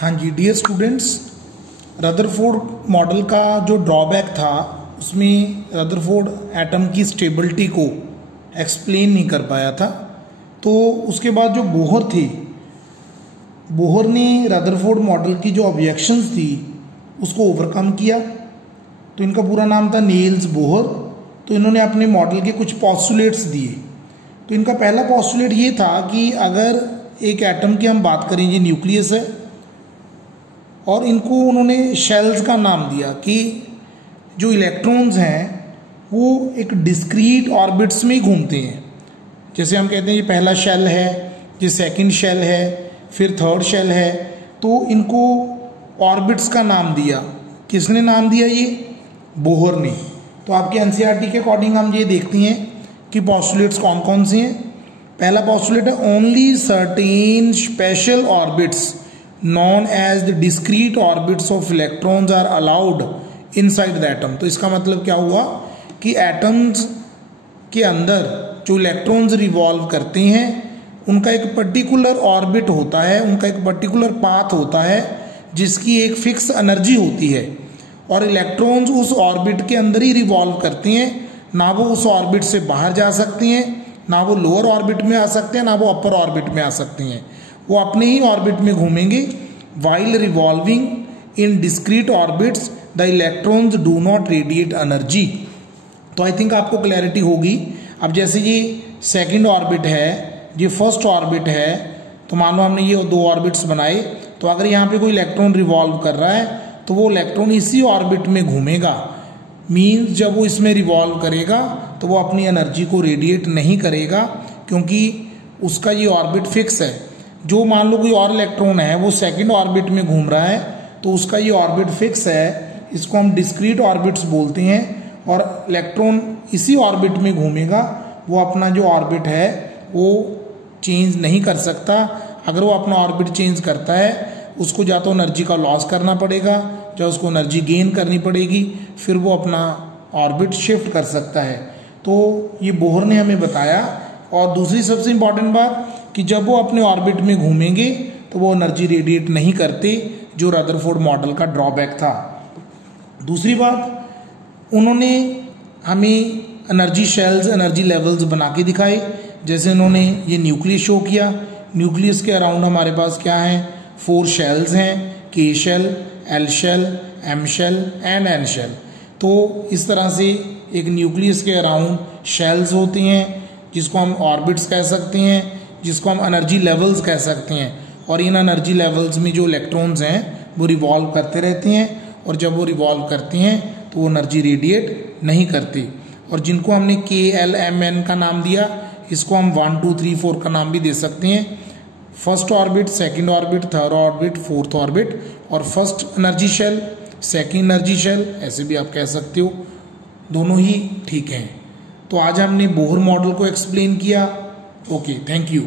हाँ जी dear students, Rutherford model का जो ड्रॉबैक था उसमें रदरफोर्ड एटम की स्टेबिलिटी को एक्सप्लेन नहीं कर पाया था। तो उसके बाद जो बोहर थे, बोहर ने रदरफोर्ड मॉडल की जो ऑब्जेक्शंस थी उसको ओवरकम किया। तो इनका पूरा नाम था नील्स बोहर। तो इन्होंने अपने मॉडल के कुछ पॉस्टुलेट्स दिए। तो इनका पहला पॉस्टुलेट ये था कि अगर एक एटम की हम बात करें, ये न्यूक्लियस है और इनको उन्होंने शेल्स का नाम दिया कि जो इलेक्ट्रॉन्स हैं वो एक डिस्क्रीट ऑर्बिट्स में ही घूमते हैं। जैसे हम कहते हैं ये पहला शेल है, ये सेकंड शेल है, फिर थर्ड शेल है। तो इनको ऑर्बिट्स का नाम दिया। किसने नाम दिया? ये बोहर ने। तो आपके एनसीईआरटी के अकॉर्डिंग हम ये देखते हैं कि पॉस्टुलेट्स कौन कौन से हैं। पहला पॉस्टुलेट है only certain special orbits known as the discrete orbits of electrons are allowed inside the atom. तो इसका मतलब क्या हुआ कि एटम्स के अंदर जो इलेक्ट्रॉन्स रिवॉल्व करते हैं उनका एक पर्टिकुलर ऑर्बिट होता है, उनका एक पर्टिकुलर पाथ होता है जिसकी एक फिक्स एनर्जी होती है और इलेक्ट्रॉन्स उस ऑर्बिट के अंदर ही रिवॉल्व करते हैं। ना वो उस ऑर्बिट से बाहर जा सकते हैं, ना वो लोअर ऑर्बिट में आ सकते हैं, ना वो अपर ऑर्बिट में आ सकते हैं। वो अपने ही ऑर्बिट में घूमेंगे। While revolving in discrete orbits the electrons do not radiate energy. तो आई थिंक आपको क्लैरिटी होगी। अब जैसे ये सेकंड ऑर्बिट है, ये फर्स्ट ऑर्बिट है, तो मान लो हमने ये दो ऑर्बिट्स बनाए। तो अगर यहाँ पे कोई इलेक्ट्रॉन रिवॉल्व कर रहा है तो वो इलेक्ट्रॉन इसी ऑर्बिट में घूमेगा। मीन्स जब वो इसमें रिवॉल्व करेगा तो वो अपनी एनर्जी को रेडिएट नहीं करेगा क्योंकि उसका ये ऑर्बिट फिक्स है। जो मान लो कोई और इलेक्ट्रॉन है वो सेकंड ऑर्बिट में घूम रहा है तो उसका ये ऑर्बिट फिक्स है, इसको हम डिस्क्रीट ऑर्बिट्स बोलते हैं। और इलेक्ट्रॉन इसी ऑर्बिट में घूमेगा, वो अपना जो ऑर्बिट है वो चेंज नहीं कर सकता। अगर वो अपना ऑर्बिट चेंज करता है उसको या तो एनर्जी का लॉस करना पड़ेगा या उसको एनर्जी गेन करनी पड़ेगी, फिर वो अपना ऑर्बिट शिफ्ट कर सकता है। तो ये बोहर ने हमें बताया। और दूसरी सबसे इंपॉर्टेंट बात कि जब वो अपने ऑर्बिट में घूमेंगे तो वो एनर्जी रेडिएट नहीं करते, जो रदरफोर्ड मॉडल का ड्रॉबैक था। दूसरी बात, उन्होंने हमें एनर्जी शेल्स, एनर्जी लेवल्स बना के दिखाए। जैसे उन्होंने ये न्यूक्लियस शो किया। न्यूक्लियस के अराउंड हमारे पास क्या है? 4 शेल्स हैं, K shell, L shell, M shell and N shell. तो इस तरह से एक न्यूक्लियस के अराउंड शेल्स होती हैं जिसको हम ऑर्बिट्स कह सकते हैं, जिसको हम एनर्जी लेवल्स कह सकते हैं। और इन एनर्जी लेवल्स में जो इलेक्ट्रॉन्स हैं वो रिवॉल्व करते रहते हैं और जब वो रिवॉल्व करते हैं तो वो एनर्जी रेडिएट नहीं करती। और जिनको हमने के एल एम एन का नाम दिया, इसको हम 1 2 3 4 का नाम भी दे सकते हैं। First orbit, second orbit, third orbit, fourth orbit और first energy shell, second energy shell, ऐसे भी आप कह सकते हो। दोनों ही ठीक हैं। तो आज हमने बोहर मॉडल को एक्सप्लेन किया। Okay, thank you.